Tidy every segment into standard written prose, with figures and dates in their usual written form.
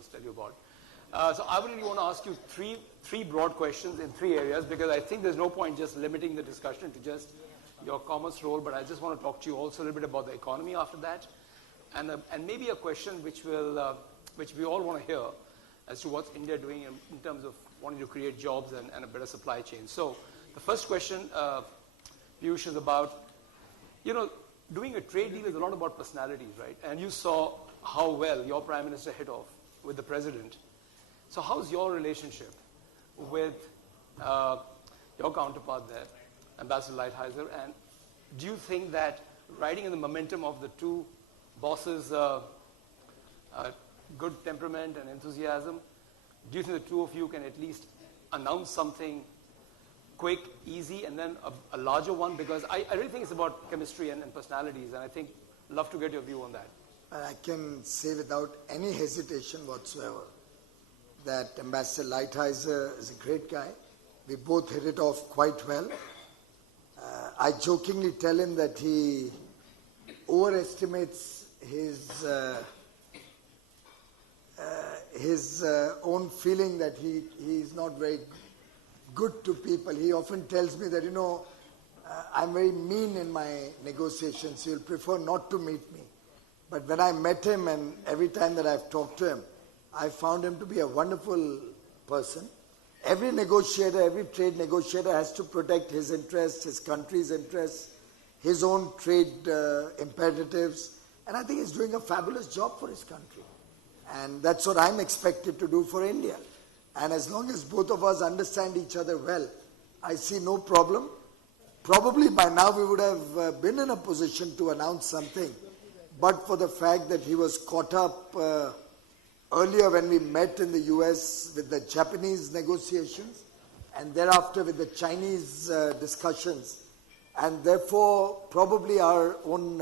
just tell you about. So I would really want to ask you three broad questions in 3 areas, because I think there's no point just limiting the discussion to just your commerce role, but I just want to talk to you also a little bit about the economy after that, and maybe a question which we all want to hear as to what's India doing in terms of wanting to create jobs and a better supply chain. So the first question, Piyush, is about, doing a trade deal is a lot about personalities, right? And you saw how well your Prime Minister hit off with the President. So how's your relationship with your counterpart there, Ambassador Lighthizer? And do you think that riding in the momentum of the two bosses' good temperament and enthusiasm, do you think the two of you can at least announce something quick, easy, and then a larger one? Because I really think it's about chemistry and personalities, and I think I'd love to get your view on that. I can say without any hesitation whatsoever that Ambassador Lighthizer is a great guy. We both hit it off quite well. I jokingly tell him that he overestimates his own feeling that he's not very good to people. He often tells me that, I'm very mean in my negotiations. He'll prefer not to meet me. But when I met him, and every time that I've talked to him, I found him to be a wonderful person. Every negotiator, every trade negotiator has to protect his interests, his country's interests, his own trade imperatives. And I think he's doing a fabulous job for his country. And that's what I'm expected to do for India. And as long as both of us understand each other well, I see no problem. Probably by now we would have been in a position to announce something, but for the fact that he was caught up earlier when we met in the US with the Japanese negotiations, and thereafter with the Chinese discussions, and therefore probably our own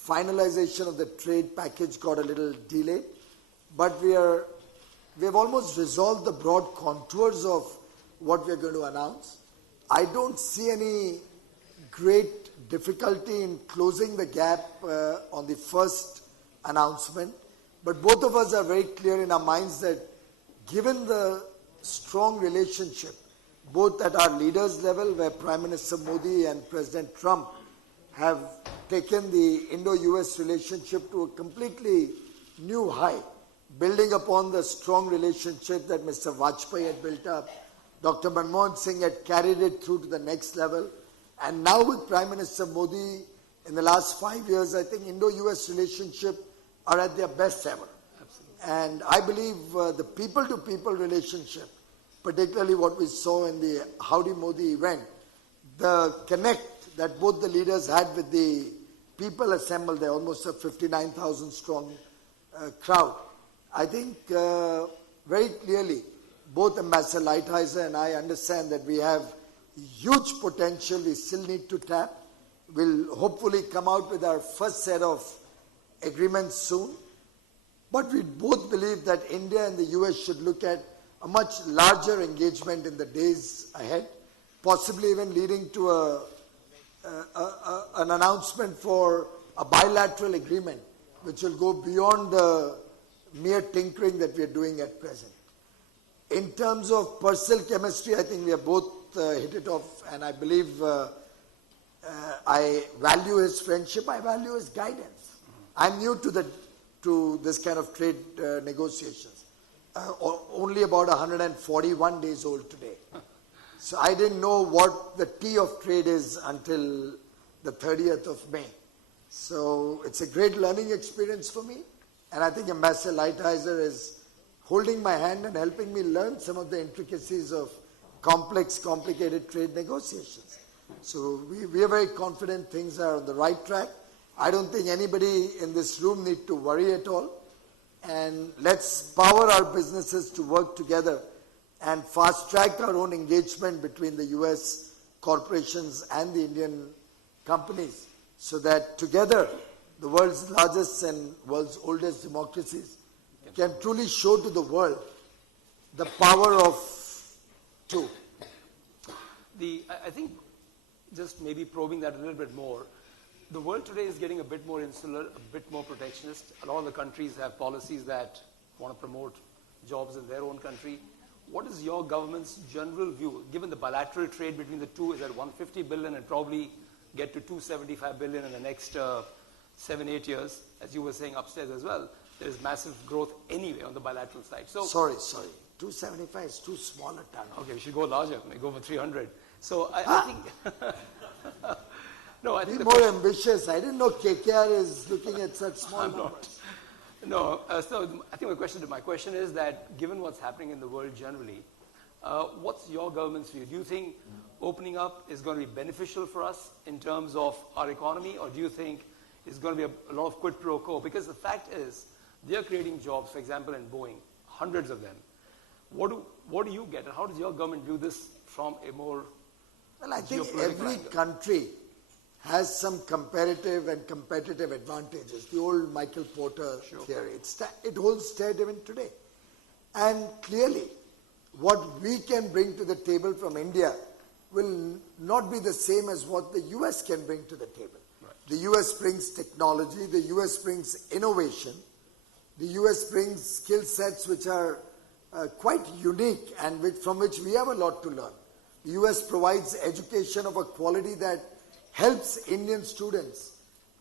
finalization of the trade package got a little delayed. But we have almost resolved the broad contours of what we are going to announce. I don't see any great difficulty in closing the gap on the first announcement, but both of us are very clear in our minds that given the strong relationship, both at our leaders level, where Prime Minister Modi and President Trump have taken the Indo-US relationship to a completely new height, building upon the strong relationship that Mr. Vajpayee had built up, Dr. Manmohan Singh had carried it through to the next level, and now with Prime Minister Modi, in the last 5 years, I think Indo-US relationship are at their best ever. Absolutely. And I believe the people-to-people relationship, particularly what we saw in the Howdy Modi event, the connect that both the leaders had with the people assembled there, almost a 59,000 strong crowd. I think very clearly both Ambassador Lighthizer and I understand that we have huge potential we still need to tap. We'll hopefully come out with our first set of agreements soon. But we both believe that India and the US should look at a much larger engagement in the days ahead, possibly even leading to an announcement for a bilateral agreement which will go beyond the mere tinkering that we are doing at present. In terms of personal chemistry, I think we have both hit it off, and I believe I value his friendship, I value his guidance. I'm new to this kind of trade negotiations. Only about 141 days old today. So I didn't know what the T of trade is until the 30th of May. So it's a great learning experience for me. And I think Ambassador Lighthizer is holding my hand and helping me learn some of the intricacies of complex, complicated trade negotiations. So we are very confident things are on the right track. I don't think anybody in this room need to worry at all. And let's power our businesses to work together and fast track our own engagement between the US corporations and the Indian companies, so that together the world's largest and world's oldest democracies can truly show to the world the power of two. I think just maybe probing that a little bit more, the world today is getting a bit more insular, a bit more protectionist. A lot of the countries have policies that want to promote jobs in their own country. What is your government's general view, given the bilateral trade between the two is at 150 billion and probably get to 275 billion in the next 7-8 years, as you were saying upstairs as well. There is massive growth anyway on the bilateral side. So Sorry. 275 is too small a target. okay, we should go larger. We go for 300. So I think no, I think Be the more ambitious. I didn't know KKR is looking at such small numbers. No, so I think my question is that given what's happening in the world generally, what's your government's view? Do you think opening up is going to be beneficial for us in terms of our economy, or do you think it's going to be a lot of quid pro quo? Because the fact is, they're creating jobs, for example, in Boeing, hundreds of them. What do you get, and how does your government view this from a more Well, I think geopolitical every angle? country has some comparative and competitive advantages. The old Michael Porter theory. It holds stead even today. And clearly, what we can bring to the table from India will not be the same as what the US can bring to the table. Right. The US brings technology, the US brings innovation, the US brings skill sets which are quite unique and from which we have a lot to learn. The US provides education of a quality that helps Indian students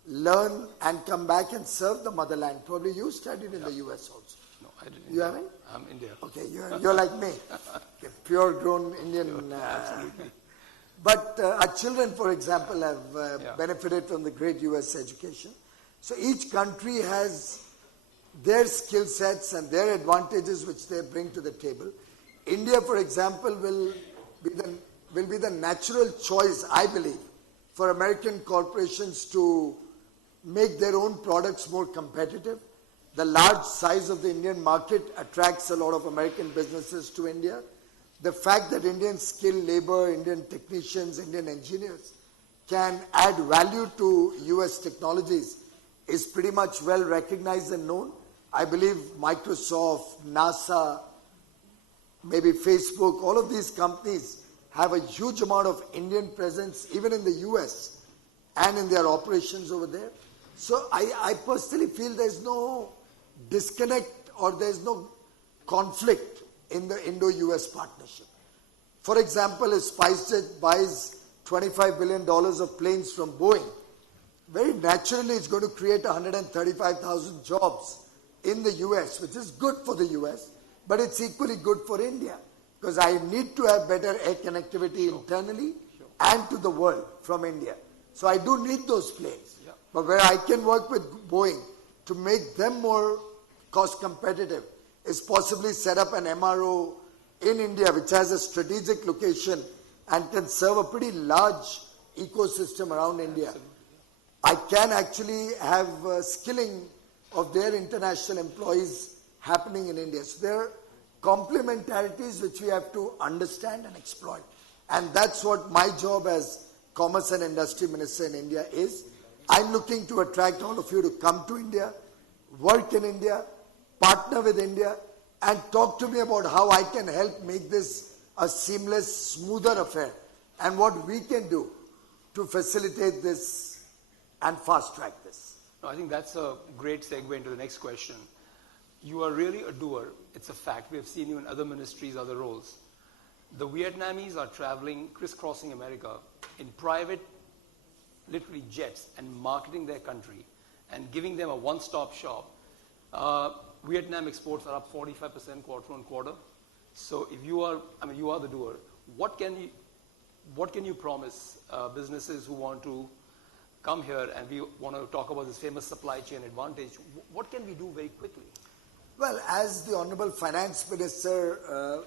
learn and come back and serve the motherland. Probably you studied in the US also. No, I didn't. You haven't? I'm India. Okay, you're like me, pure grown Indian. Absolutely. But our children, for example, have benefited from the great US education. So each country has their skill sets and their advantages which they bring to the table. India, for example, will be the natural choice, I believe, for American corporations to make their own products more competitive. The large size of the Indian market attracts a lot of American businesses to India. The fact that Indian skilled labor, Indian technicians, Indian engineers can add value to US technologies is pretty much well recognized and known. I believe Microsoft, NASA, maybe Facebook, all of these companies have a huge amount of Indian presence even in the US and in their operations over there. So I personally feel there's no disconnect or there's no conflict in the Indo-US partnership. For example, if SpiceJet buys $25 billion of planes from Boeing, very naturally it's going to create 135,000 jobs in the US, which is good for the US, but it's equally good for India. Because I need to have better air connectivity internally and to the world from India. So I do need those planes. Yeah. But where I can work with Boeing to make them more cost competitive is possibly set up an MRO in India which has a strategic location and can serve a pretty large ecosystem around India. I can actually have skilling of their international employees happening in India. So there are complementarities which we have to understand and exploit. And that's what my job as Commerce and Industry Minister in India is. I'm looking to attract all of you to come to India, work in India, partner with India, and talk to me about how I can help make this a seamless, smoother affair and what we can do to facilitate this and fast track this. No, I think that's a great segue into the next question. You are really a doer. It's a fact. We have seen you in other ministries, other roles. The Vietnamese are traveling, crisscrossing America in private, literally jets, and marketing their country and giving them a one-stop shop. Vietnam exports are up 45% quarter on quarter. So if you are, you are the doer. What can you promise businesses who want to come here and we want to talk about this famous supply chain advantage? What can we do very quickly? Well, as the Honorable Finance Minister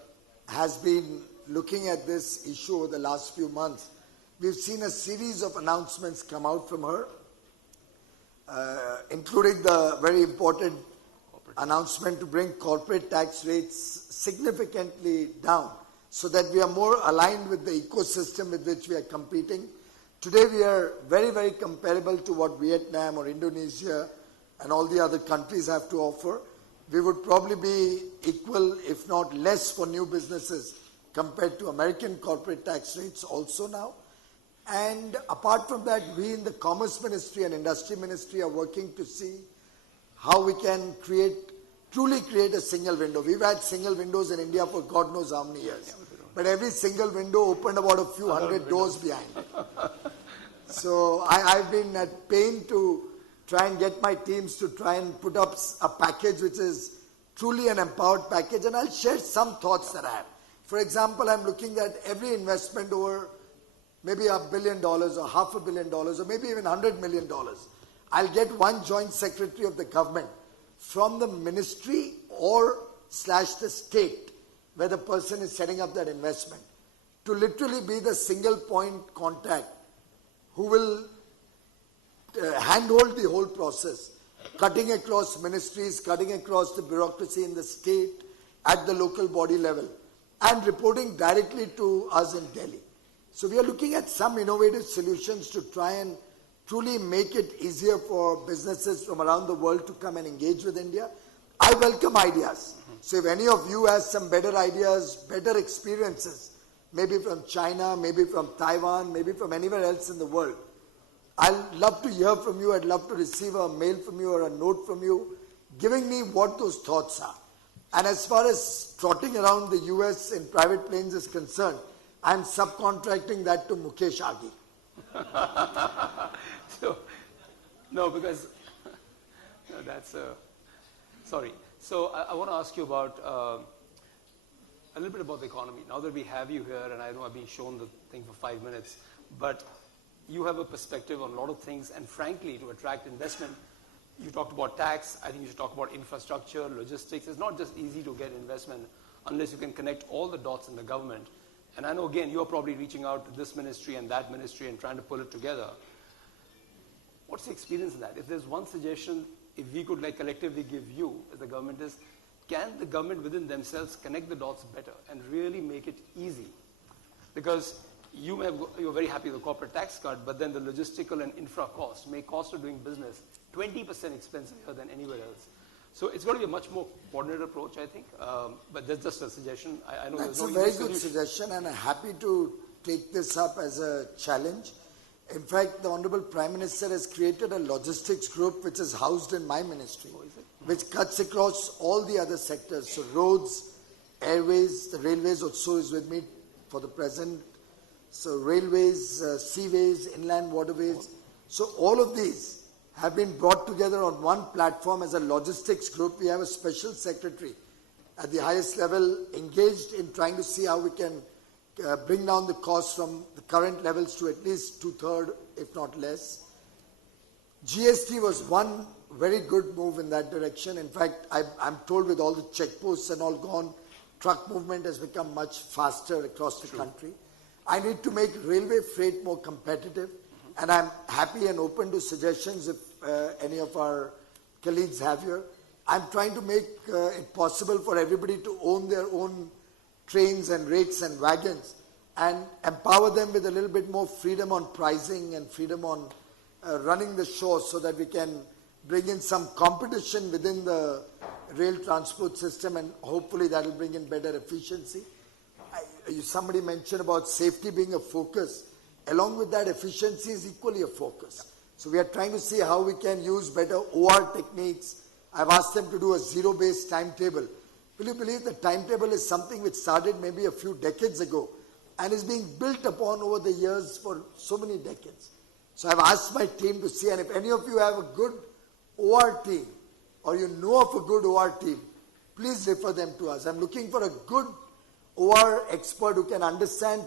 has been looking at this issue over the last few months, we've seen a series of announcements come out from her, including the very important announcement to bring corporate tax rates significantly down so that we are more aligned with the ecosystem with which we are competing. Today we are very, very comparable to what Vietnam or Indonesia and all the other countries have to offer. We would probably be equal, if not less, for new businesses compared to American corporate tax rates also now. And apart from that, we in the Commerce Ministry and Industry Ministry are working to see how we can create truly create a single window. We've had single windows in India for God knows how many years. But every single window opened about a few hundred doors behind it. So I've been at pain to try and get my teams to try and put up a package which is truly an empowered package, and I'll share some thoughts that I have. For example, I'm looking at every investment over maybe $1 billion or $500 million or maybe even $100 million. I'll get one joint secretary of the government from the ministry or / the state where the person is setting up that investment to literally be the single point contact who will handhold the whole process, cutting across ministries, cutting across the bureaucracy in the state, at the local body level, and reporting directly to us in Delhi. So we are looking at some innovative solutions to try and truly make it easier for businesses from around the world to come and engage with India. I welcome ideas. So if any of you has some better ideas, better experiences, maybe from China, maybe from Taiwan, maybe from anywhere else in the world, I'll love to hear from you. I'd love to receive a mail from you or a note from you giving me what those thoughts are. And as far as trotting around the US in private planes is concerned, I'm subcontracting that to Mukesh Aghi. So, no, because no, that's sorry. So I want to ask you about a little bit about the economy. Now that we have you here, and I know I've been shown the thing for 5 minutes, but you have a perspective on a lot of things, and frankly, to attract investment, you talked about tax. I think you should talk about infrastructure, logistics. It's not just easy to get investment unless you can connect all the dots in the government. And I know, again, you're probably reaching out to this ministry and that ministry and trying to pull it together. What's the experience in that? If there's one suggestion, if we could like collectively give you as the government is, can the government within themselves connect the dots better and really make it easy? Because you're very happy with the corporate tax cut, but then the logistical and infra cost make cost of doing business 20% expensive here than anywhere else. So it's going to be a much more coordinated approach, I think. But that's just a suggestion. I know that's there's a no very easy good solution. suggestion, and I'm happy to take this up as a challenge. In fact, the Honorable Prime Minister has created a logistics group which is housed in my ministry, which cuts across all the other sectors. So roads, airways, the railways also is with me for the present. So railways, seaways, inland waterways. So all of these have been brought together on one platform as a logistics group. We have a special secretary at the highest level engaged in trying to see how we can bring down the cost from the current levels to at least 2/3, if not less. GST was one very good move in that direction. In fact, I'm told with all the checkposts and all gone, truck movement has become much faster across the country. I need to make railway freight more competitive, and I'm happy and open to suggestions if any of our colleagues have here. I'm trying to make it possible for everybody to own their own trains and rakes and wagons and empower them with a little bit more freedom on pricing and freedom on running the show so that we can bring in some competition within the rail transport system, and hopefully that will bring in better efficiency. Somebody mentioned about safety being a focus. Along with that, efficiency is equally a focus. So we are trying to see how we can use better OR techniques. I've asked them to do a zero-based timetable. Will you believe the timetable is something which started maybe a few decades ago and is being built upon over the years for so many decades. So I've asked my team to see, and if any of you have a good OR team or you know of a good OR team, please refer them to us. I'm looking for a good OR expert who can understand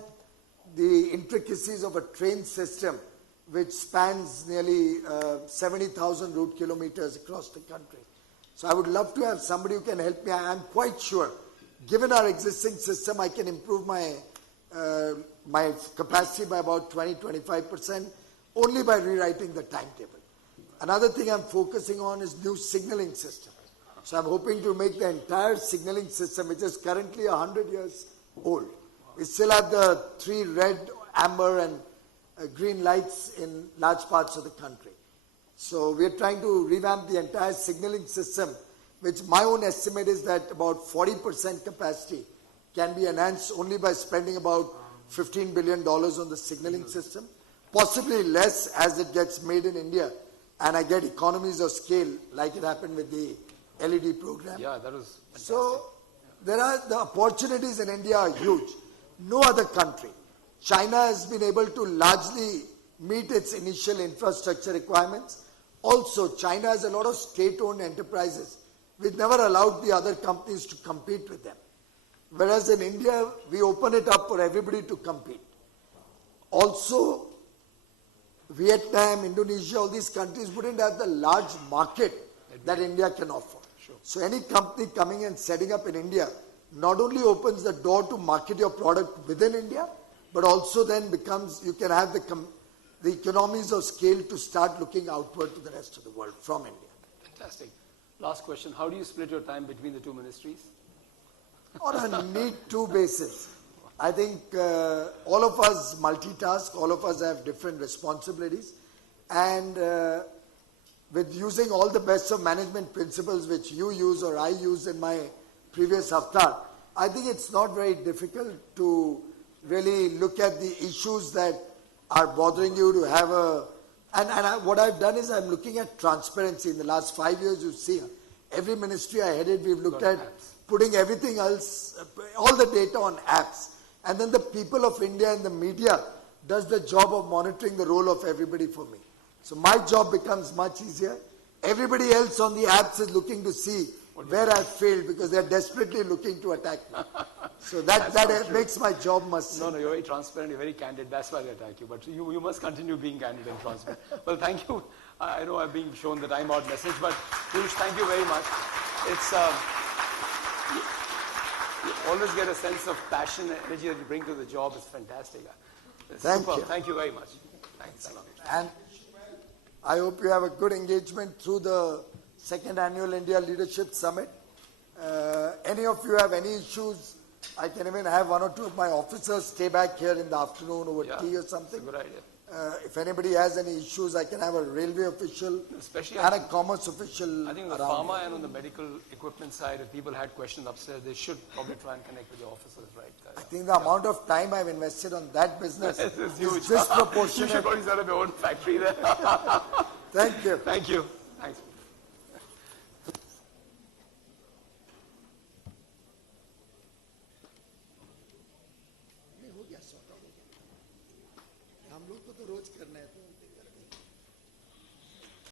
the intricacies of a train system which spans nearly 70,000 route kilometers across the country. So I would love to have somebody who can help me. I'm quite sure, given our existing system, I can improve my my capacity by about 20-25% only by rewriting the timetable. Another thing I'm focusing on is new signaling system. So I'm hoping to make the entire signaling system, which is currently 100 years old. We still have the 3 red, amber, and green lights in large parts of the country. So we're trying to revamp the entire signaling system, which my own estimate is that about 40% capacity can be enhanced only by spending about $15 billion on the signaling system, possibly less as it gets made in India and I get economies of scale like it happened with the LED program. Yeah, that was fantastic. So there are the opportunities in India are huge. No other country. China has been able to largely meet its initial infrastructure requirements. Also, China has a lot of state-owned enterprises which never allowed the other companies to compete with them. Whereas in India, we open it up for everybody to compete. Also, Vietnam, Indonesia, all these countries wouldn't have the large market that India can offer. Sure. So any company coming and setting up in India not only opens the door to market your product within India, but also then becomes, you can have the economies of scale to start looking outward to the rest of the world from India. Fantastic. Last question. How do you split your time between the two ministries? On a need-to basis. I think all of us multitask, all of us have different responsibilities, and with using all the best of management principles which you use or I use in my previous haftar, I think it's not very difficult to really look at the issues that are bothering you to have what I've done is I'm looking at transparency. In the last 5 years, you've seen every ministry I headed, we've looked at putting everything else, all the data on apps. And then the people of India and the media does the job of monitoring the role of everybody for me. So my job becomes much easier. Everybody else on the apps is looking to see where I've failed because they're desperately looking to attack me. So that makes my job much simpler. No, you're very transparent, you're very candid. That's why they attack you. But you must continue being candid and transparent. Well, thank you. I know I'm being shown the time out message, but Piyush, thank you very much. It's you always get a sense of passion and energy that you bring to the job. It's fantastic. It's Thank you. Thank you very much. Thanks a lot. And I hope you have a good engagement through the second annual India Leadership Summit. Any of you have any issues, I can even have one or two of my officers stay back here in the afternoon over tea or something. That's a good idea. If anybody has any issues, I can have a railway official Especially and a commerce official. I think on the pharma and on the medical equipment side, if people had questions upstairs, they should probably try and connect with the officers, right? I think the amount of time I've invested on that business is huge. is disproportionate. You should probably set up your own factory there. Thank you. Thank you. Thanks. हम लोग को तो रोज करना है तो